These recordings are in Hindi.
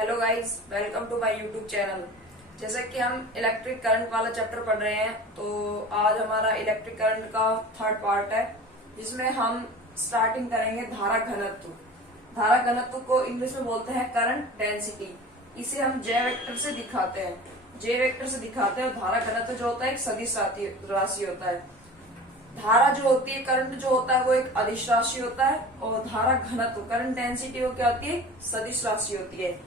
Hello guys, welcome to my YouTube channel. जैसे कि हम इलेक्ट्रिक करंट वाला चैप्टर पढ़ रहे हैं, तो आज हमारा इलेक्ट्रिक करंट का थर्ड पार्ट है, जिसमें हम स्टार्टिंग करेंगे धारा घनत्व। धारा घनत्व को इंग्लिश में बोलते हैं करंट डेंसिटी। इसे हम जे वेक्टर से दिखाते हैं। जे वेक्टर से दिखाते हैं। और धारा घनत्व जो होता है एक सदिश राशि होता है। धारा जो होती है, करंट जो होता है वो एक अदिश राशि होता है, और धारा घनत्व करंट डेंसिटी वो क्या होती है, सदिश राशि होती है।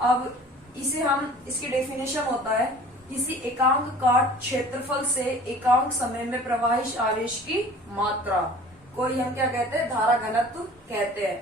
अब इसे हम इसकी डेफिनेशन होता है किसी एकांक काट क्षेत्रफल से एकांक समय में प्रवाहित आवेश की मात्रा को ही हम क्या कहते हैं, धारा घनत्व कहते हैं।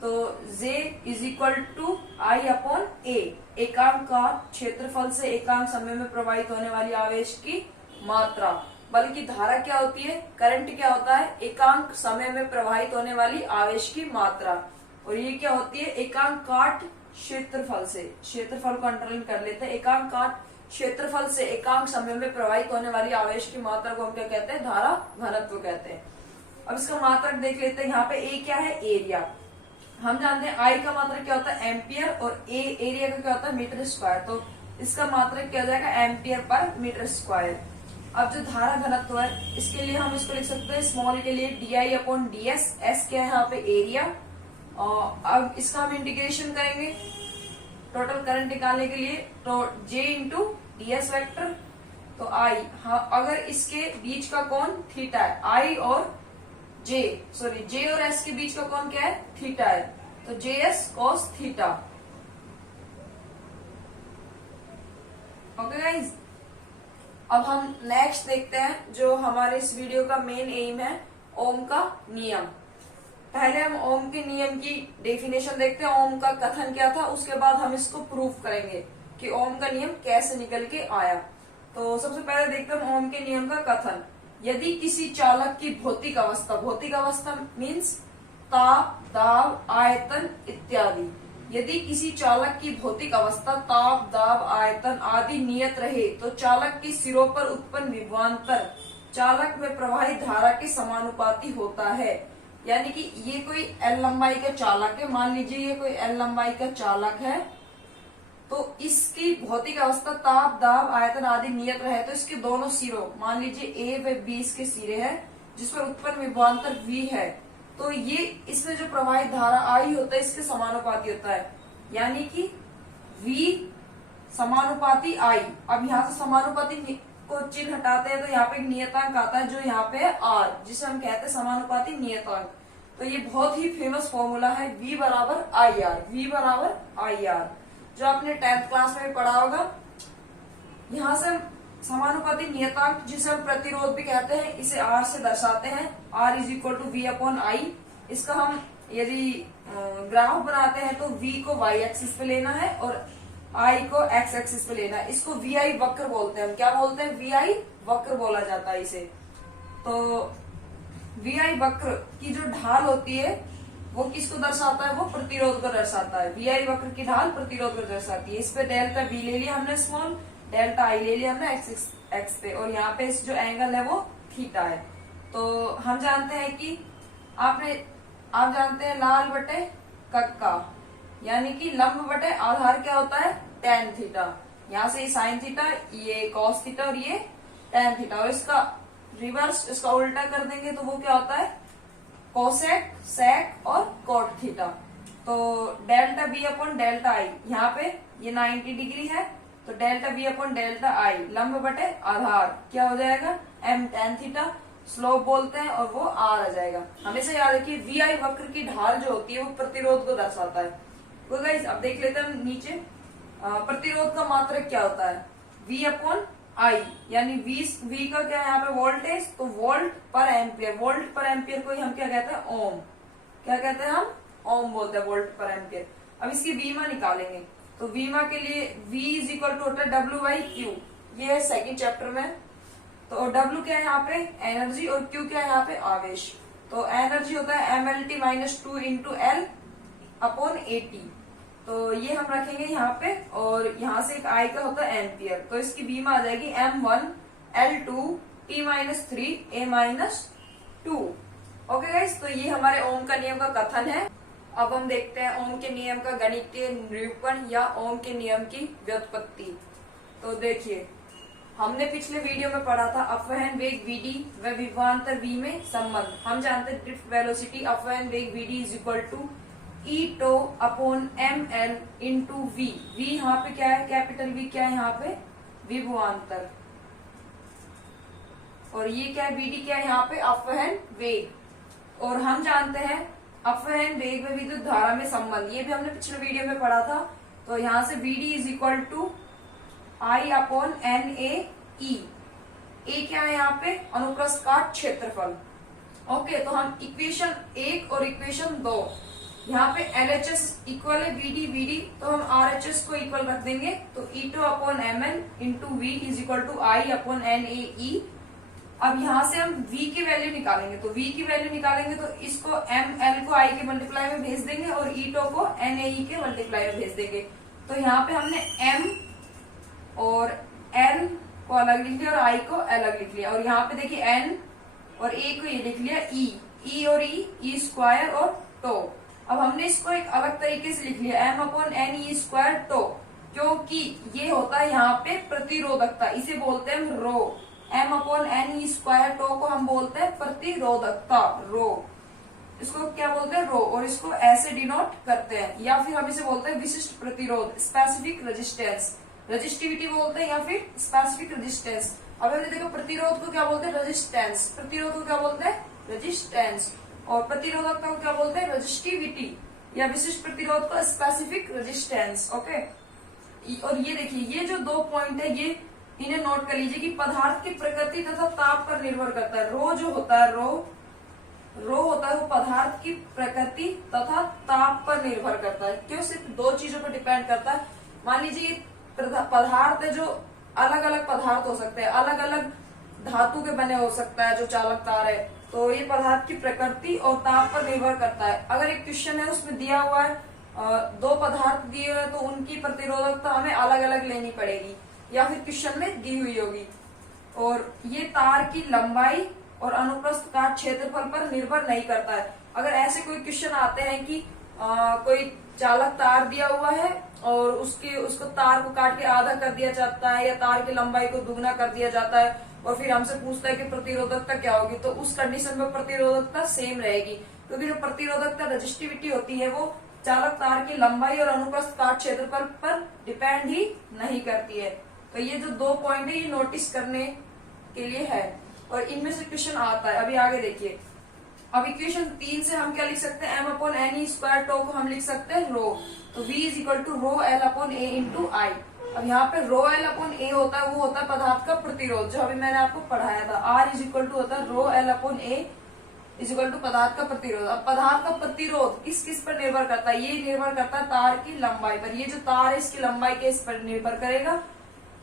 तो J is equal to I upon A, एकांक काट क्षेत्रफल से एकांक समय में प्रवाहित होने वाली आवेश की मात्रा। बल्कि धारा क्या होती है, करंट क्या होता है, एकांक समय में प्रवाहित होने वाली आवेश की मात्रा। और ये क्या होती है, एकांक काट क्षेत्रफल से, क्षेत्रफल को अंडरलाइन कर लेते हैं, एकांक काट क्षेत्रफल से एकांक समय में प्रवाहित होने वाली आवेश की मात्रा को हम क्या कहते हैं, धारा घनत्व कहते हैं। अब इसका मात्रक देख लेते हैं। यहाँ पे ए क्या है, एरिया। हम जानते हैं आई का मात्रक क्या होता है, एम्पियर, और ए एरिया का क्या होता है, मीटर स्क्वायर। तो इसका मात्रक क्या हो जाएगा, एम्पियर पर मीटर स्क्वायर। अब जो धारा घनत्व है, इसके लिए हम इसको लिख सकते हैं स्मॉल के लिए DI अपॉन DS। एस क्या है यहाँ पे, एरिया। अब इसका हम इंटीग्रेशन करेंगे टोटल करंट निकालने के लिए, तो J इंटू DS वेक्टर। तो I, हाँ, अगर इसके बीच का कोण थीटा है, I और J और S के बीच का कोण क्या है, थीटा है, तो JS cos theta. Okay guys, अब हम नेक्स्ट देखते हैं जो हमारे इस वीडियो का मेन एम है, ओम का नियम। पहले हम ओम के नियम की डेफिनेशन देखते हैं, ओम का कथन क्या था, उसके बाद हम इसको प्रूफ करेंगे कि ओम का नियम कैसे निकल के आया। तो सबसे पहले देखते हैं ओम के नियम का कथन। यदि किसी चालक की भौतिक अवस्था मीन्स ताप, दाब, आयतन इत्यादि। यदि किसी चालक की भौतिक अवस्था ताप, दाब, आयतन आदि नियत रहे, तो चालक के सिरों पर उत्पन्न विभवांतर चालक में प्रवाहित धारा के समानुपाती होता है। यानी कि ये कोई L लंबाई का चालक है, मान लीजिए ये कोई L लंबाई का चालक है, तो इसकी भौतिक अवस्था ताप, दाब, आयतन आदि नियत रहे, तो इसके दोनों सिरों, मान लीजिए A व B इसके सिरे हैं, जिसमें उत्पन्न विभवांतर V है, तो ये इसमें जो प्रवाहित धारा I होता है इसके समानुपाती होता है। यानी कि V समानुपाती I। अब यहाँ से समानुपाती को चिन्ह हटाते हैं, तो यहाँ पे एक नियतांक आता है जो यहाँ पे है R, जिसे हम कहते हैं समानुपाती नियतांक। तो ये बहुत ही फेमस फॉर्मूला है, V बराबर IR। V बराबर IR जो आपने 10th क्लास में पढ़ा होगा। यहाँ से समानुपाती नियतांक, जिसे हम प्रतिरोध भी कहते हैं, इसे R से दर्शाते हैं। R is equal to V upon I। इसका हम यदि ग्राफ बनाते हैं तो V को Y एक्सिस पे लेना है और I को X एक्सिस पे लेना है। इसको VI वक्र बोलते हैं। हम क्या बोलते हैं, VI वक्र बोला जाता है इसे। तो VI वक्र की जो ढाल होती है वो किसको दर्शाता है, वो प्रतिरोध को दर्शाता है। VI वक्र की ढाल प्रतिरोध को दर्शाती है। इस पे डेल्टा V ले लिया हमने स्मॉल, डेल्टा I ले लिया हमने X पे, और यहाँ पे इस जो एंगल है वो थीटा है। तो हम जानते हैं कि आप जानते हैं लाल बटे कक्का, यानी कि लंब बटे आधार क्या होता है, tan थीटा। यहाँ से साइन थीटा, ये cos थीटा और ये tan थीटा, और इसका रिवर्स, इसका उल्टा कर देंगे तो वो क्या होता है, कोसेक, सेक और कोट थीटा। तो delta V upon delta I, यहाँ पे ये 90 डिग्री है, तो delta V upon delta I लंब बटे आधार क्या हो जाएगा, M tan थीटा, स्लोप बोलते हैं, और वो R आ जाएगा। हमेशा याद रखिए VI वक्र की ढाल जो होती है वो प्रतिरोध को दर्शाता है। तो गाइस अब देख लेते हैं नीचे, प्रतिरोध का मात्रक क्या होता है, V अपॉन I, यानी V का क्या है यहाँ पे, वोल्टेज, तो वोल्ट पर एम्पियर। वोल्ट पर एम्पियर को हम क्या कहते हैं, ओम। क्या कहते हैं हम, ओम बोलते हैं, वोल्ट पर एम्पियर। अब इसकी वीमा निकालेंगे, तो वीमा के लिए V इज इक्वल टू होता है W बाई Q। ये है सेकेंड चैप्टर में। तो W क्या है यहाँ पे, एनर्जी, और Q क्या है यहाँ पे, आवेश। तो एनर्जी होता है MLT minus 2 into L upon AT। तो ये हम रखेंगे यहाँ पे, और यहाँ से एक I का होता है एम्पियर, तो इसकी बीमा आ जाएगी M1 L2 T minus 3 A minus 2। Okay guys, तो ये हमारे ओम का नियम का कथन है। अब हम देखते हैं ओम के नियम का गणितीय निरूपण या ओम के नियम की व्युत्पत्ति। तो देखिए, हमने पिछले वीडियो में पढ़ा था अपवहन वेग vd व विभवांतर v में संबंध। हम जानते हैं ड्रिफ्ट वेलोसिटी अपवहन वेग vd is equal to E tau upon M L into V. V यहाँ पे क्या है, कैपिटल वी क्या है यहाँ पे, विभवांतर, और ये क्या है, vd क्या है यहाँ पे, अपवहन वेग। और हम जानते हैं अपवहन वेग व विद्युत धारा में संबंध, ये भी हमने पिछले वीडियो में पढ़ा था। तो यहाँ से vd is equal to I upon N A क्या है यहाँ पे, अनुप्रस्थ काट क्षेत्रफल। ओके, तो हम इक्वेशन 1 और इक्वेशन 2, यहाँ पे LHS इक्वल है vd, तो हम RHS को इक्वल रख देंगे। तो E two upon M L into V is equal to I upon N A. अब यहाँ से हम v की वैल्यू निकालेंगे, तो v की वैल्यू निकालेंगे तो इसको एम एल को i के मल्टीप्लाई में भेज देंगे और ई टो को एन ए के मल्टीप्लाई में भेज देंगे। तो यहाँ पे हमने m और n को अलग लिख लिया और i को अलग लिख लिया, और यहाँ पे देखिए n और a को ये लिख लिया e और e स्क्वायर और टो। अब हमने इसको एक अलग तरीके से लिख लिया m upon N E square tau, क्योंकि ये होता है यहाँ पे प्रतिरोधकता, इसे बोलते हैं हम rho. m upon N E square tau को हम बोलते हैं प्रतिरोधकता, रो, इसको क्या बोलते हैं, रो, और इसको ऐसे डिनोट करते हैं, या फिर हम इसे बोलते हैं विशिष्ट प्रतिरोध, स्पेसिफिक रेजिस्टेंस, रजिस्टिविटी बोलते हैं या फिर स्पेसिफिक रेजिस्टेंस। अब हमने देखो प्रतिरोध को क्या बोलते हैं, रेजिस्टेंस, प्रतिरोध को क्या बोलते हैं, रेजिस्टेंस, और प्रतिरोधकता को क्या बोलते हैं, रजिस्टिविटी, या विशिष्ट प्रतिरोध को स्पेसिफिक रेजिस्टेंस। ओके, और ये देखिए, ये जो 2 पॉइंट है ये इन्हें नोट कर लीजिए कि पदार्थ की प्रकृति तथा ताप पर निर्भर करता है। रो जो होता है, रो होता है वो पदार्थ की प्रकृति तथा ताप पर निर्भर करता है। क्यों, सिर्फ 2 चीजों पर डिपेंड करता है। मान लीजिए पदार्थ है जो अलग अलग पदार्थ हो सकते हैं, अलग अलग धातु के बने हो सकता है जो चालक तार है, तो ये पदार्थ की प्रकृति और ताप पर निर्भर करता है। अगर एक क्वेश्चन है उसमें दिया हुआ है 2 पदार्थ दिए हुए हैं तो उनकी प्रतिरोधकता हमें अलग अलग लेनी पड़ेगी, या फिर क्वेश्चन में दी हुई होगी। और ये तार की लंबाई और अनुप्रस्थ काट क्षेत्रफल पर निर्भर नहीं करता है। अगर ऐसे कोई क्वेश्चन आते हैं कि कोई चालक तार दिया हुआ है और उसको तार को काट के आधा कर दिया जाता है, या तार की लंबाई को दुगना कर दिया जाता है, और फिर हमसे पूछता है कि प्रतिरोधकता क्या होगी, तो उस कंडीशन में प्रतिरोधकता सेम रहेगी, क्योंकि जो प्रतिरोधकता रेजिस्टिविटी होती है वो चालक तार की लंबाई और अनुप्रस्थ काट क्षेत्रफल पर डिपेंड ही नहीं करती है। तो ये जो 2 पॉइंट है ये नोटिस करने के लिए है, और इनमें से क्वेश्चन आता है। अभी आगे देखिए, अब इक्वेशन 3 से हम क्या लिख सकते हैं, m upon N E square tau को हम लिख सकते हैं रो, तो v is equal to rho L upon A into I. अब यहाँ पे रो एल अपॉन ए होता है, वो होता है पदार्थ का प्रतिरोध, जो अभी मैंने आपको पढ़ाया था। r इज इक्वल टू होता है rho L upon A is equal to पदार्थ का प्रतिरोध। अब पदार्थ का प्रतिरोध किस पर निर्भर करता है, ये निर्भर करता है तार की लंबाई पर। ये जो तार है इसकी लंबाई के इस पर निर्भर करेगा,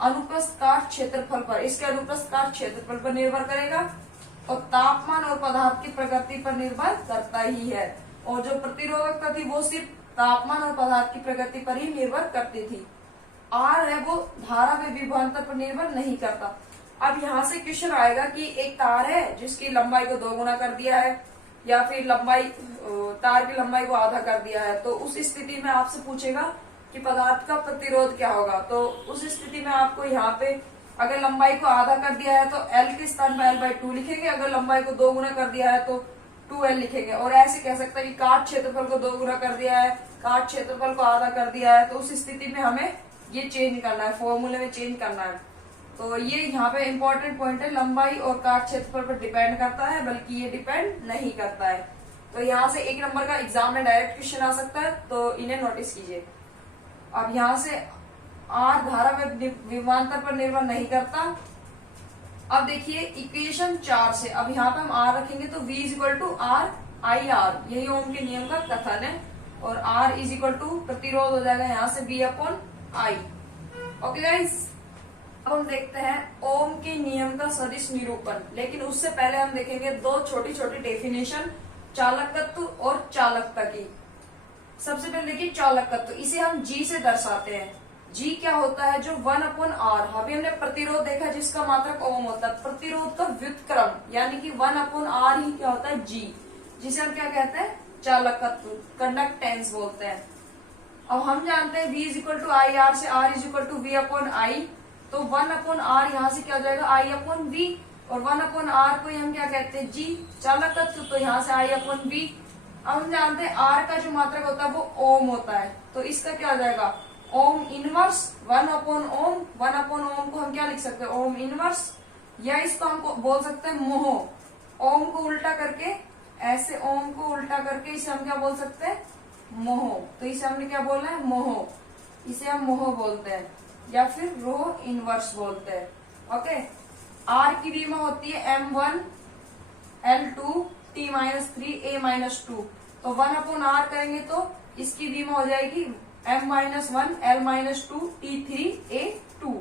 अनुप्रस्थ काट क्षेत्रफल पर, इसके अनुप्रस्थ काट क्षेत्रफल पर निर्भर करेगा, और तापमान और पदार्थ की प्रकृति पर निर्भर करता ही है। और जो प्रतिरोधकता थी वो सिर्फ तापमान और पदार्थ की प्रकृति पर ही निर्भर करती थी। R है वो धारा में विभवांतर पर निर्भर नहीं करता। अब यहाँ से क्वेश्चन आएगा कि एक तार है जिसकी लंबाई को 2 गुना कर दिया है, या फिर तार की लंबाई को आधा कर दिया है, तो उस स्थिति में आपसे पूछेगा कि पदार्थ का प्रतिरोध क्या होगा। तो उस स्थिति में आपको यहाँ पे अगर लंबाई को आधा कर दिया है तो L के स्थान पर L/2 लिखेंगे, अगर लंबाई को 2 गुना कर दिया है तो 2L लिखेंगे। और ऐसे कह सकते हैं कि काट क्षेत्रफल को 2 गुना कर दिया है, काट क्षेत्रफल को आधा कर दिया है, तो उस स्थिति में हमें ये चेंज करना है, फॉर्मूले में चेंज करना है। तो ये यहाँ पे इंपॉर्टेंट पॉइंट है, लंबाई और काट क्षेत्रफल पर डिपेंड करता है, बल्कि ये डिपेंड नहीं करता है। तो यहाँ से 1 नंबर का एग्जाम में डायरेक्ट क्वेश्चन आ सकता है, तो इन्हें नोटिस कीजिए। अब यहाँ से R धारा में विभवांतर पर निर्भर नहीं करता। अब देखिए इक्वेशन 4 से, अब यहाँ पे हम R रखेंगे तो V is equal to R I R, यही ओम के नियम का कथन है, और R इज इक्वल टू प्रतिरोध हो जाएगा यहाँ से V upon I. Okay guys, अब हम देखते हैं ओम के नियम का सदिश निरूपण, लेकिन उससे पहले हम देखेंगे 2 छोटी छोटी डेफिनेशन चालकत्व और चालकता की। सबसे पहले देखिए चालकत्व, इसे हम G से दर्शाते हैं। G क्या होता है, जो 1 अपॉन R, अभी हमने प्रतिरोध देखा जिसका मात्रक ओम होता है, प्रतिरोध का व्युत्क्रम यानी कि 1 अपॉन R ही क्या होता है G, जिसे हम क्या कहते हैं चालकत्व, कंडक्टेंस बोलते हैं। अब हम जानते हैं v is equal to I R से r is equal to V upon I, तो 1/r यहाँ से क्या हो जाएगा i अपॉन v, और 1/r को हम क्या कहते हैं g, चालकत्व, तो यहाँ से i अपॉन v। अब हम जानते हैं r का जो मात्रक होता है वो ओम होता है, तो इसका क्या हो जाएगा ओम इनवर्स 1/ओम। 1/ओम को हम क्या लिख सकते हैं ओम इनवर्स, या इसको हमको बोल सकते हैं मोह। ओम को उल्टा करके ऐसे, ओम को उल्टा करके इसे हम क्या बोल सकते हैं मोह, तो इसे हमने क्या बोलना है मोह, इसे हम मोह बोलते हैं, या फिर रो इनवर्स बोलते हैं। ओके, आर की विमा होती है m1 L2 T-3 A-2, तो 1/r करेंगे तो इसकी विमा हो जाएगी m-1 L-2 T3 A2।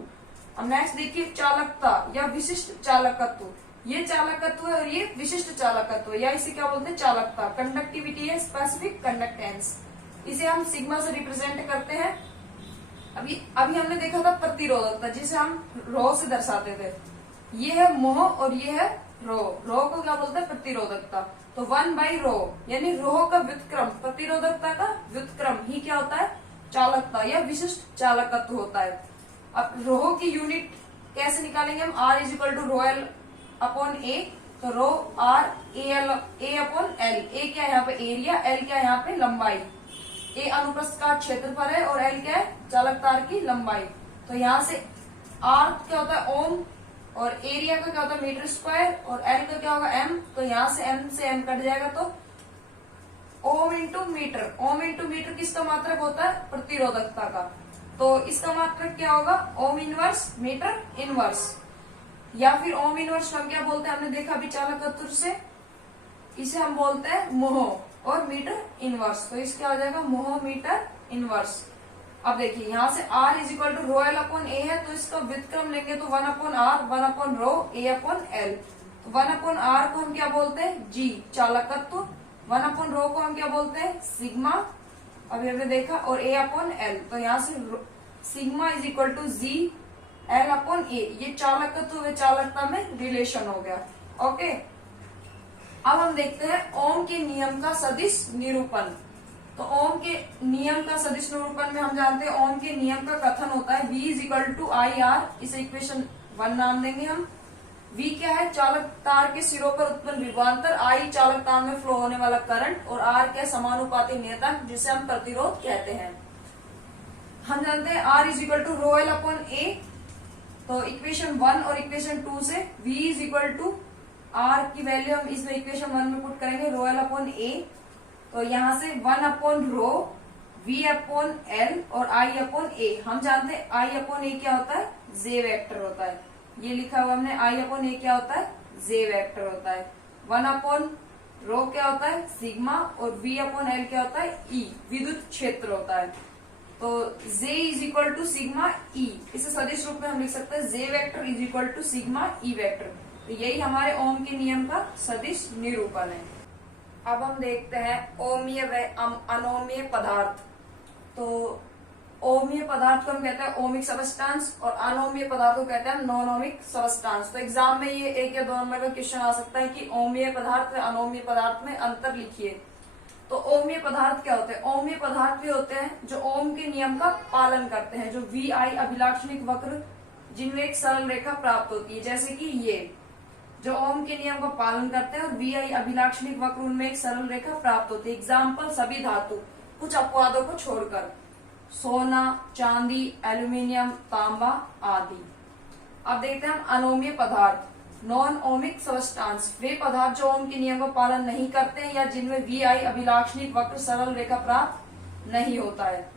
अब नेक्स्ट देखिए चालकता या विशिष्ट चालकत्व, ये चालकत्व है और ये विशिष्ट चालकत्व, या इसे क्या बोलते हैं चालकता। कंडक्टिविटी है स्पेसिफिक कंडक्टेंस, इसे हम सिग्मा से रिप्रेजेंट करते हैं। अभी हमने देखा था प्रतिरोधकता, जिसे हम रो से दर्शाते थे। ये है मोह और ये है रो। रो को क्या बोलते हैं प्रतिरोधकता, तो 1/रो यानी रो का व्युत्क्रम, प्रतिरोधकता का व्युत्क्रम ही क्या होता है चालकता या विशिष्ट चालकत्व होता है। अब रो की यूनिट कैसे निकालेंगे हम, r is equal to rho L upon A, तो rho r A upon L. A क्या है यहाँ पे एरिया, एल क्या है यहाँ पे लंबाई, ए अनुप्रस्थ का क्षेत्रफल है और एल क्या है चालकतार की लंबाई। तो यहाँ से r क्या होता है ओम, और एरिया का क्या होता है मीटर स्क्वायर, और एल का क्या होगा एम, तो यहाँ से एम कट जाएगा, तो ohm into metre. Ohm into metre किसका मात्रक होता है प्रतिरोधकता का, तो इसका मात्रक क्या होगा ओम इनवर्स मीटर इनवर्स, या फिर ओम इनवर्स हम क्या बोलते हैं, हमने देखा अभी चालकत्व से, इसे हम बोलते हैं मोह और मीटर इनवर्स, तो इसका हो जाएगा मोह मीटर इनवर्स। अब देखिए यहाँ से r is equal to rho L upon A है, तो इसका व्युत्क्रम लेंगे तो 1/r 1/रो ए अपॉन एल, तो 1/r को हम क्या बोलते हैं g चालकत्व, 1/रो को हम क्या बोलते हैं सिग्मा, अभी हमने देखा, और a अपॉन एल, तो यहाँ से sigma is equal to G L upon A, ये चालकत्व व चालकता में रिलेशन हो गया। ओके, अब हम देखते हैं ओम के नियम का सदिश निरूपण। तो ओम के नियम का सदिश निरूपण में हम जानते हैं ओम के नियम का कथन होता है v is equal to I R, इसे इक्वेशन 1 नाम देंगे हम। v क्या है चालक तार के सिरों पर उत्पन्न विभवांतर, i चालक तार में फ्लो होने वाला करंट, और r क्या समानुपाती नियतांक जिसे हम प्रतिरोध कहते हैं। हम जानते हैं r is equal to rho L upon A, तो इक्वेशन 1 और इक्वेशन 2 से v is equal to r की वैल्यू हम इसमें इक्वेशन 1 में पुट करेंगे रो एल अपॉन ए, तो यहाँ से 1/रो v अपॉन एल और i अपॉन ए। हम जानते हैं i अपॉन ए क्या होता है जे वेक्टर होता है, ये लिखा हुआ हमने i अपॉन ए क्या होता है जे वेक्टर होता है। 1/रो क्या होता है सिग्मा, और v अपॉन एल क्या होता है ई विद्युत क्षेत्र होता है, तो j is equal to sigma e, इसे सदिश रूप में हम लिख सकते हैं J vector is equal to sigma e vector. तो यही हमारे ओम के नियम का सदिश निरूपण है। अब हम देखते हैं ओमीय व अनोमीय पदार्थ। तो ओमीय पदार्थ को हम कहते हैं ओमिक सबस्टांस, और अनोमीय पदार्थ को कहते हैं नॉन ओमिक सबस्टांस। तो एग्जाम में ये 1 या 2 नंबर का क्वेश्चन आ सकता है कि ओमीय पदार्थ व अनोमीय पदार्थ में अंतर लिखिए। तो ओमीय पदार्थ क्या होते हैं, ओमीय पदार्थ वे होते हैं जो ओम के नियम का पालन करते हैं, जो वी आई अभिलाक्षणिक वक्र जिनमें एक सरल रेखा प्राप्त होती है, जैसे कि ये जो ओम के नियम का पालन करते हैं और वी आई अभिलाक्षणिक वक्र उनमें एक सरल रेखा प्राप्त होती है। एग्जाम्पल सभी धातु कुछ अपवादों को छोड़कर, सोना, चांदी, एल्यूमिनियम, तांबा आदि। अब देखते हैं हम अनोमीय पदार्थ, नॉन ओमिक सबस्टांस, वे पदार्थ जो ओम के नियम का पालन नहीं करते हैं या जिनमें वी आई अभिलाक्षणिक वक्र सरल रेखा प्राप्त नहीं होता है,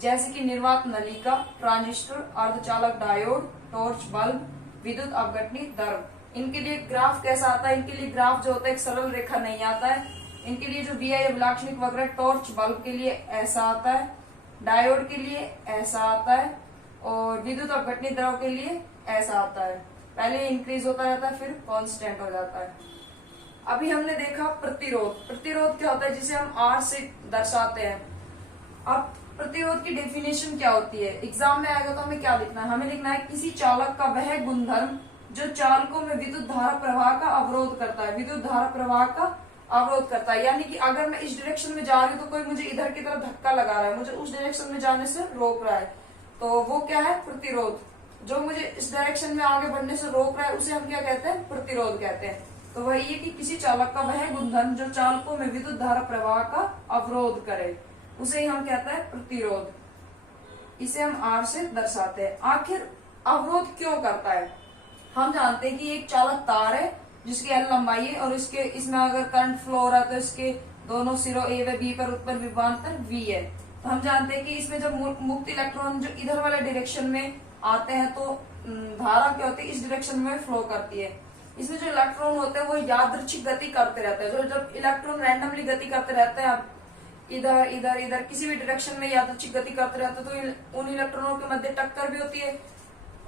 जैसे कि निर्वात नलिका, ट्रांजिस्टर, अर्धचालक डायोड, टॉर्च बल्ब, विद्युत अपघटनी द्रव। इनके लिए ग्राफ कैसा आता है, इनके लिए ग्राफ जो होता है एक सरल रेखा नहीं आता है। इनके लिए जो वी आई अभिलाक्षणिक वक्र है, टॉर्च बल्ब के लिए ऐसा आता है, डायोड के लिए ऐसा आता है, और विद्युत अपघटनी द्रव के लिए ऐसा आता है। पहले इंक्रीज होता रहता है फिर कांस्टेंट हो जाता है। अभी हमने देखा प्रतिरोध। प्रतिरोध क्या होता है जिसे हम R से दर्शाते हैं। अब प्रतिरोध की डेफिनेशन क्या होती है, एग्जाम में आएगा तो हमें क्या लिखना है, हमें लिखना है किसी चालक का वह गुणधर्म जो चालकों में विद्युत धारा प्रवाह का अवरोध करता है, विद्युत धारा प्रवाह का अवरोध करता है। यानी कि अगर मैं इस डायरेक्शन में जा रही हूँ तो कोई मुझे इधर की तरफ धक्का लगा रहा है, मुझे उस डायरेक्शन में जाने से रोक रहा है, तो वो क्या है? प्रतिरोध। जो मुझे इस डायरेक्शन में आगे बढ़ने से रोक रहा है उसे हम क्या कहते हैं? प्रतिरोध कहते हैं। तो वही है कि किसी चालक का वह गुणधर्म जो चालकों में विद्युत धारा प्रवाह का अवरोध करे, उसे ही हम कहते हैं प्रतिरोध। इसे हम आर से दर्शाते हैं। आखिर अवरोध क्यों करता है? हम जानते हैं कि एक चालक तार है जिसकी एल लंबाई है और इसमें अगर करंट फ्लो हो रहा है तो इसके दोनों सिरों ए व बी पर उत्पन्न विभवांतर वी है। तो हम जानते हैं कि इसमें जब मुक्त इलेक्ट्रॉन जो इधर वाले डायरेक्शन में आते हैं तो धारा क्या होती है? इस डायरेक्शन में फ्लो करती है। इसमें जो इलेक्ट्रॉन होते हैं वो यादृच्छिक गति करते रहते हैं। जब इलेक्ट्रॉन रैंडमली गति करते रहते हैं, इधर इधर इधर किसी भी डायरेक्शन में यादृच्छिक गति करते रहते हैं, तो उन इलेक्ट्रॉनों के मध्य टक्कर भी होती है।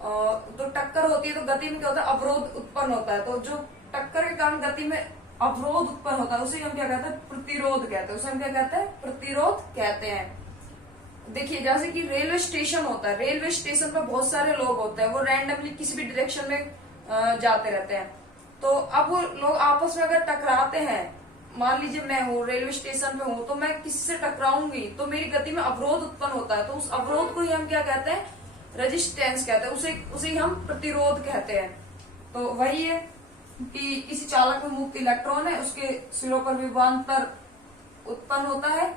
तो टक्कर होती है तो गति में क्या होता है? अवरोध उत्पन्न होता है। तो जो टक्कर के कारण गति में अवरोध उत्पन्न होता है उसे हम क्या कहते हैं? प्रतिरोध कहते हैं। उसे हम क्या कहते हैं? प्रतिरोध कहते हैं। देखिए, जैसे कि रेलवे स्टेशन होता है, रेलवे स्टेशन पर बहुत सारे लोग होते हैं, वो रैंडमली किसी भी डायरेक्शन में जाते रहते हैं। तो अब वो लोग आपस में अगर टकराते हैं, मान लीजिए मैं हूँ रेलवे स्टेशन पे हूँ, तो मैं किसी से टकराऊंगी तो मेरी गति में अवरोध उत्पन्न होता है। तो उस अवरोध को ही हम क्या कहते हैं? रेजिस्टेंस कहते हैं। उसे ही हम प्रतिरोध कहते हैं। तो वही है कि किसी चालक में मुक्त इलेक्ट्रॉन है, उसके सिरों पर विभवांतर उत्पन्न होता है।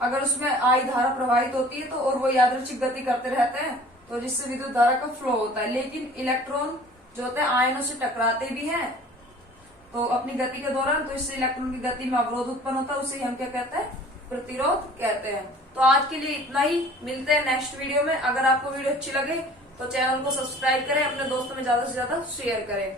अगर उसमें आई धारा प्रवाहित होती है तो और वो यादृच्छिक गति करते रहते हैं, तो जिससे विद्युत धारा का फ्लो होता है। लेकिन इलेक्ट्रॉन जो होते हैं आयनों से टकराते भी हैं तो अपनी गति के दौरान, तो इससे इलेक्ट्रॉन की गति में अवरोध उत्पन्न होता है। उसे हम क्या कहते हैं? प्रतिरोध कहते हैं। तो आज के लिए इतना ही। मिलते हैं नेक्स्ट वीडियो में। अगर आपको वीडियो अच्छी लगे तो चैनल को सब्सक्राइब करें, अपने दोस्तों में ज्यादा से ज्यादा शेयर करें।